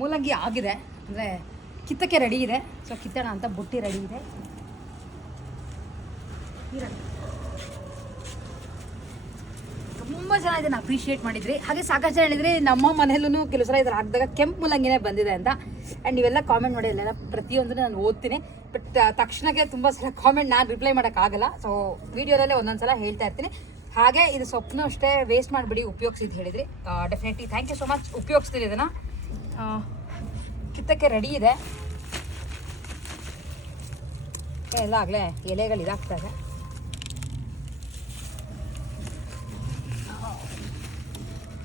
ಮೂಲಂಗಿ ಆಗಿದೆ, ಅಂದರೆ ಕಿತ್ತಕ್ಕೆ ರೆಡಿ ಇದೆ. ಸೊ ಕಿತ್ತೋಣ ಅಂತ ಬುಟ್ಟಿ ರೆಡಿ ಇದೆ. ತುಂಬ ಜನ ಇದನ್ನು ಅಪ್ರಿಷಿಯೇಟ್ ಮಾಡಿದ್ರಿ. ಹಾಗೆ ಸಾಕಷ್ಟು ಜನ ಹೇಳಿದ್ರಿ ನಮ್ಮ ಮನೆಯಲ್ಲೂ ಕೆಲವು ಸಲ ಇದ್ರ ಹಾಕಿದಾಗ ಕೆಂಪು ಮೂಲಂಗಿನೇ ಬಂದಿದೆ ಅಂತ. ಆ್ಯಂಡ್ ನೀವೆಲ್ಲ ಕಾಮೆಂಟ್ ಮಾಡಿಲ್ಲ, ಪ್ರತಿಯೊಂದನ್ನು ನಾನು ಓದ್ತೀನಿ. ಬಟ್ ತಕ್ಷಣಕ್ಕೆ ತುಂಬ ಸಲ ಕಾಮೆಂಟ್ ನಾನು ರಿಪ್ಲೈ ಮಾಡೋಕ್ಕಾಗಲ್ಲ. ಸೊ ವೀಡಿಯೋದಲ್ಲೇ ಒಂದೊಂದು ಸಲ ಹೇಳ್ತಾ ಇರ್ತೀನಿ. ಹಾಗೆ ಇದು ಸೊಪ್ಪನ್ನು ಅಷ್ಟೇ ವೇಸ್ಟ್ ಮಾಡಿಬಿಡಿ, ಉಪಯೋಗಿಸಿದ್ದು ಹೇಳಿದ್ರಿ. Definitely thank you so much. ಉಪಯೋಗಿಸ್ತೀನಿ ಇದನ್ನು. ಕಿತ್ತಕ್ಕೆ ರೆಡಿ ಇದೆ ಎಲ್ಲ. ಆಗಲೇ ಎಲೆಗಳು ಇದಾಗ್ತಾ ಇದೆ.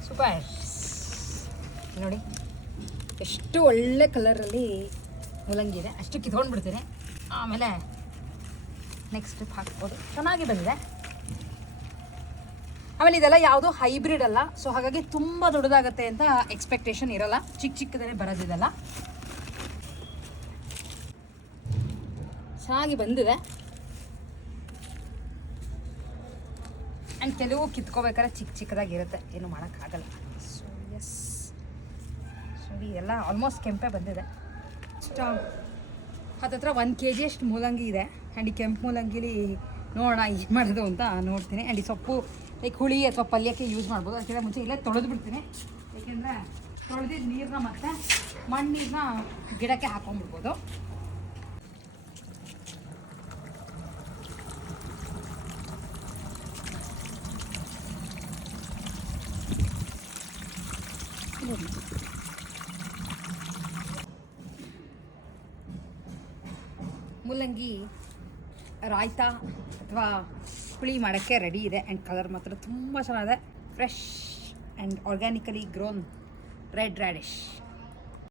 ಸೂಪರ್ ನೋಡಿ, ಎಷ್ಟು ಒಳ್ಳೆ ಕಲರಲ್ಲಿ ಮೂಲಂಗಿ ಇದೆ. ಅಷ್ಟು ಕಿತ್ಕೊಂಡು ಬಿಡ್ತೀನಿ, ಆಮೇಲೆ ನೆಕ್ಸ್ಟ್ ಟ್ರಿಪ್ ಹಾಕ್ಬೋದು. ಚೆನ್ನಾಗಿ ಬಂದಿದೆ. ಆಮೇಲೆ ಇದೆಲ್ಲ ಯಾವುದೋ ಹೈಬ್ರಿಡ್ ಅಲ್ಲ, ಸೊ ಹಾಗಾಗಿ ತುಂಬ ದೊಡ್ಡದಾಗತ್ತೆ ಅಂತ ಎಕ್ಸ್ಪೆಕ್ಟೇಷನ್ ಇರಲ್ಲ. ಚಿಕ್ಕ ಚಿಕ್ಕದೇ ಬರೋದಿದೆಲ್ಲ. ಚೆನ್ನಾಗಿ ಬಂದಿದೆ. ಆ್ಯಂಡ್ ಕೆಲವು ಕಿತ್ಕೋಬೇಕಾದ್ರೆ ಚಿಕ್ಕ ಚಿಕ್ಕದಾಗಿರುತ್ತೆ, ಏನು ಮಾಡೋಕ್ಕಾಗಲ್ಲ. ಸೊ ಎಸ್, ಸೊ ಎಲ್ಲ ಆಲ್ಮೋಸ್ಟ್ ಕೆಂಪೇ ಬಂದಿದೆ. ಹತ್ತತ್ರ 1 kg ಅಷ್ಟು ಮೂಲಂಗಿ ಇದೆ. ಆ್ಯಂಡ್ ಈ ಕೆಂಪು ಮೂಲಂಗಿಲಿ ನೋಡೋಣ ಏನು ಮಾಡೋದು ಅಂತ ನೋಡ್ತೀನಿ. ಆ್ಯಂಡ್ ಈ ಸೊಪ್ಪು ಲೈಕ್ ಹುಳಿ ಅಥವಾ ಪಲ್ಯಕ್ಕೆ ಯೂಸ್ ಮಾಡ್ಬೋದು. ಅದಕ್ಕಿಂತ ಮುಂಚೆ ಇಲ್ಲೇ ತೊಳೆದು ಬಿಡ್ತೀನಿ, ಏಕೆಂದರೆ ತೊಳೆದಿದ್ದು ನೀರನ್ನ ಮತ್ತು ಮಣ್ಣೀರನ್ನ ಗಿಡಕ್ಕೆ ಹಾಕೊಂಡ್ಬಿಡ್ಬೋದು. ಮೂಲಂಗಿ ರಾಯ್ತಾ ಅಥವಾ ಹುಳಿ ಮಾಡೋಕ್ಕೆ ರೆಡಿ ಇದೆ. ಆ್ಯಂಡ್ ಕಲರ್ ಮಾತ್ರ ತುಂಬ ಚೆನ್ನಾಗಿದೆ. Fresh and organically grown red radish.